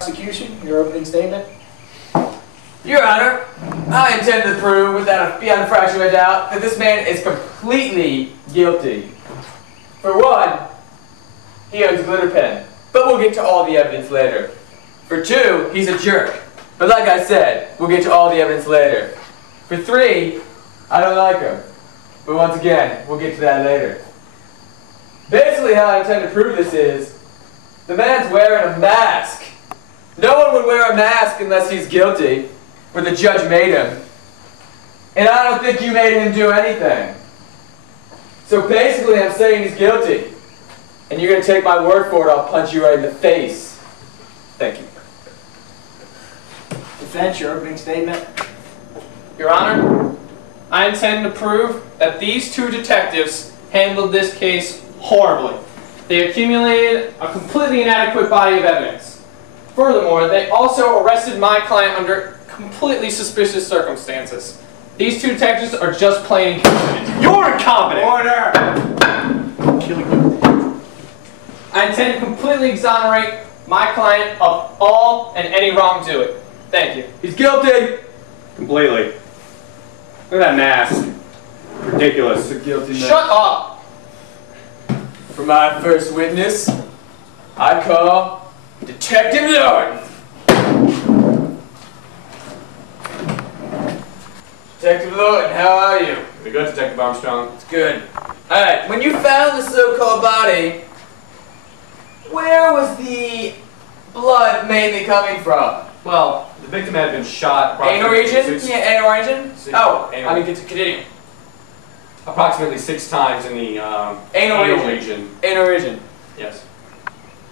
Prosecution, your opening statement. Your Honor, I intend to prove beyond a fraction of a doubt that this man is completely guilty. For one, he owns a glitter pen, but we'll get to all the evidence later. For two, he's a jerk, but like I said, we'll get to all the evidence later. For three, I don't like him, but once again, we'll get to that later. Basically how I intend to prove this is, the man's wearing a mask. No one would wear a mask unless he's guilty, or the judge made him. And I don't think you made him do anything. So basically I'm saying he's guilty. And you're going to take my word for it, I'll punch you right in the face. Thank you. Defense, your opening statement. Your Honor, I intend to prove that these two detectives handled this case horribly. They accumulated a completely inadequate body of evidence. Furthermore, they also arrested my client under completely suspicious circumstances. These two detectives are just plain incompetent. You're incompetent! Order! I intend to completely exonerate my client of all and any wrongdoing. Thank you. He's guilty! Completely. Look at that mask. Ridiculous. It's a guilty man. Shut up! For my first witness, I call Detective Lord. Detective Lord, how are you? Pretty good, Detective Armstrong. It's good. Alright, when you found the so-called body, where was the blood mainly coming from? Well, the victim had been shot Anal region? Yeah, anal region? Oh, anal. I mean, continue. Approximately 6 times in the Anal region. Anal region. Yes.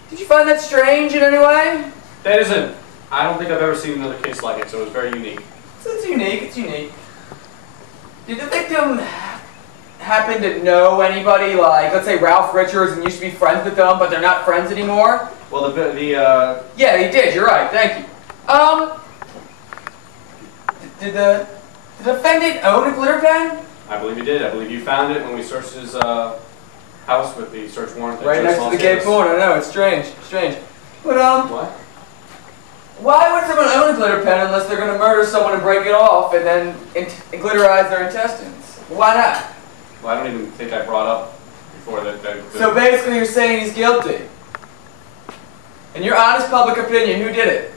Did you find that strange in any way? That isn't. I don't think I've ever seen another case like it, so it was very unique. So it's unique, it's unique. Did the victim happen to know anybody, like, let's say Ralph Richards, and used to be friends with them, but they're not friends anymore? Well, Yeah, he did, you're right, thank you. Did the defendant own a glitter pen? I believe he did. I believe you found it when we searched his house with the search warrant. Right next to the gay porn, I know, it's strange, strange. But, What? why would someone own a glitter pen unless they're going to murder someone and break it off and then glitterize their intestines? Why not? Well, I don't even think I brought up before that. So basically you're saying he's guilty. In your honest public opinion, who did it?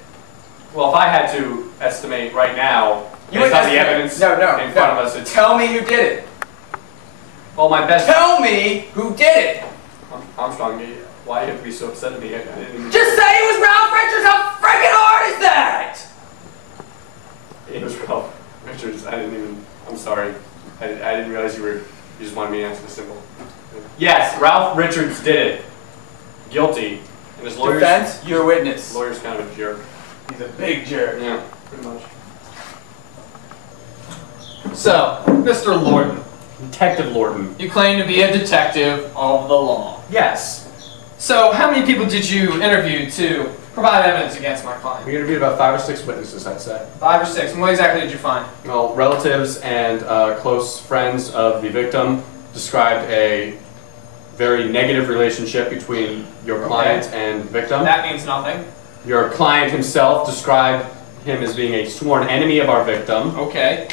Well, if I had to estimate right now, based on the evidence in front of us, it's... Tell me who did it. Well, my best... Tell me who did it. Armstrong, why do you have to be so upset at me? I didn't even... Just say it was Ralph Richards. How freaking hard is that? It was Ralph Richards. I didn't even... I'm sorry. I didn't realize you just wanted me to answer the simple. Yes, Ralph Richards did it. Guilty. And his lawyer's... Defense, you're a witness. Lawyer's kind of a jerk. He's a big jerk. Yeah, pretty much. So, Mr. Lorden, Detective Lorden. you claim to be a detective of the law. Yes. So, how many people did you interview to provide evidence against my client? We interviewed about 5 or 6 witnesses, I'd say. 5 or 6. And what exactly did you find? Well, relatives and close friends of the victim described a very negative relationship between your client and victim. That means nothing. Your client himself described him as being a sworn enemy of our victim. Okay.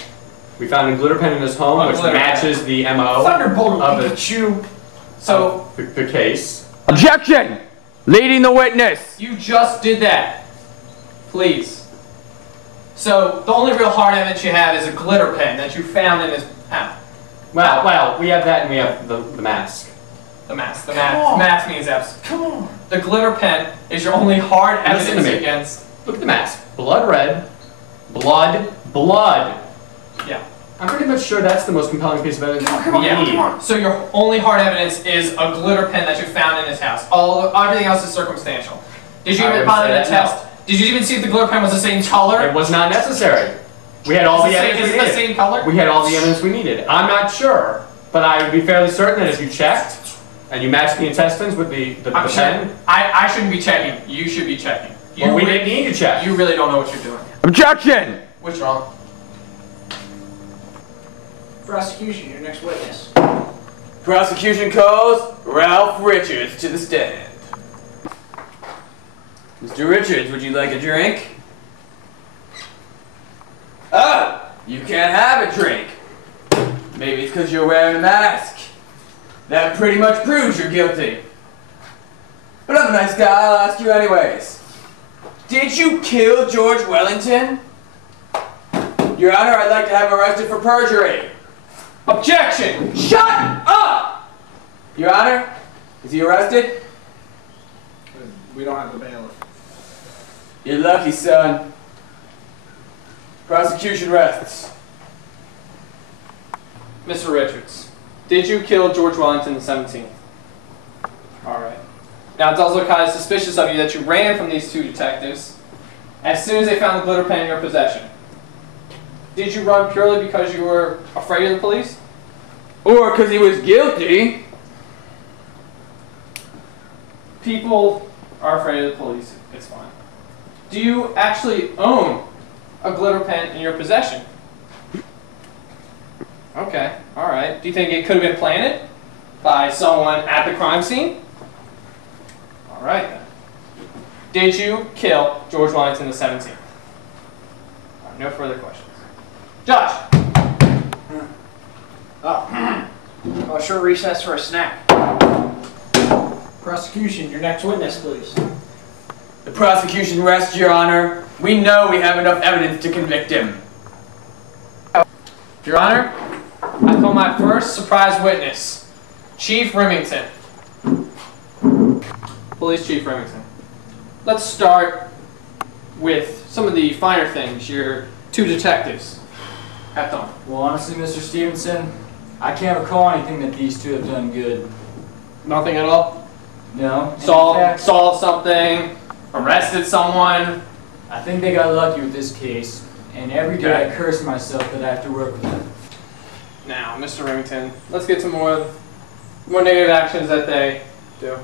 We found a glitter pen in his home, which matches the MO Thunderbolt of Pikachu. So, the case. Objection! Leading the witness. you just did that. Please. So, the only real hard evidence you have is a glitter pen that you found in his house. Well, we have that and we have the mask. The mask. The mask means absent. Come on. The glitter pen is your only hard Listen to evidence me. against... Look at the mask. Blood red. Blood. Yeah. I'm pretty much sure that's the most compelling piece of evidence we need. So your only hard evidence is a glitter pen that you found in his house. Everything else is circumstantial. Did you even bother to test? Did you even see if the glitter pen was the same color? It was not necessary. We had all the evidence we Is it needed. the same color? We had all the evidence we needed. I'm not sure, but I would be fairly certain that if you checked and you matched the intestines with the pen. I shouldn't be checking. You should be checking. Well, we didn't need to check. You really don't know what you're doing. Objection! What's wrong? Prosecution, your next witness. Prosecution calls Ralph Richards to the stand. Mr. Richards, would you like a drink? Oh, you can't have a drink. Maybe it's because you're wearing a mask. That pretty much proves you're guilty. But I'm a nice guy, I'll ask you anyways. Did you kill George Wellington? Your Honor, I'd like to have him arrested for perjury. Objection! Shut up! Your Honor, is he arrested? We don't have a bailiff. You're lucky, son. Prosecution rests. Mr. Richards, did you kill George Wellington the 17th? Alright. Now it's also kind of suspicious of you that you ran from these two detectives as soon as they found the glitter pen in your possession. Did you run purely because you were afraid of the police? Or because he was guilty. People are afraid of the police. It's fine. Do you actually own a glitter pen in your possession? Okay, alright. Do you think it could have been planted by someone at the crime scene? Alright then. Did you kill George Wellington the 17th? Alright, no further questions. Judge! Oh, short recess for a snack. Prosecution, your next witness, please. The prosecution rests, Your Honor. We know we have enough evidence to convict him. Your Honor, I call my first surprise witness, Chief Remington. Police Chief Remington. Let's start with some of the finer things your two detectives have done. Well, honestly, Mr. Stevenson, I can't recall anything that these two have done good. Nothing at all? No. In Solved fact, something? Arrested someone? I think they got lucky with this case, and every day Okay. I curse myself that I have to work with them. Now, Mr. Remington, let's get to more negative actions that they do.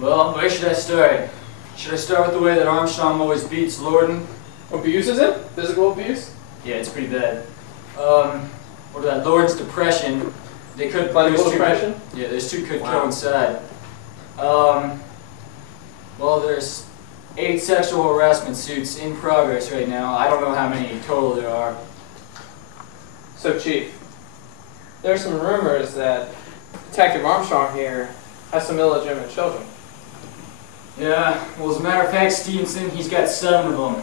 Well, where should I start? Should I start with the way that Armstrong always beats Lorden? Abuse is it? Physical abuse? Yeah, it's pretty bad. Or that Lorden's depression. They could. Clinical those two depression? could- Yeah, those two could Wow. coincide. Well, there's 8 sexual harassment suits in progress right now. I don't know how many total there are. So, Chief, there's some rumors that Detective Armstrong here has some illegitimate children. Yeah, well, as a matter of fact, Stevenson, he's got 7 of them.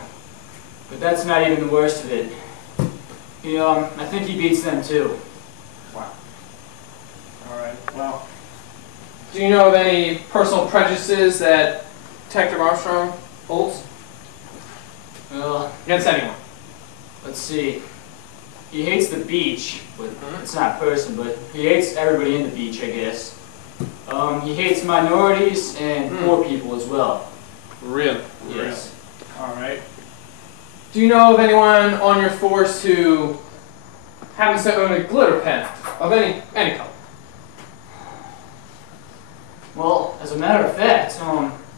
But that's not even the worst of it. I think he beats them too. Wow. Alright, well. Do you know of any personal prejudices that Detective Armstrong holds? Well, Against anyone? let's see. He hates the beach, but it's not a person, but he hates everybody in the beach, I guess. He hates minorities and poor people as well. Really? Yes. Alright. Do you know of anyone on your force who happens to own a glitter pen of any color? Well, as a matter of fact,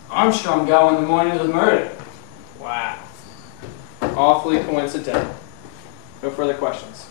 Armstrong got one the morning of the murder. Wow. Awfully coincidental. No further questions.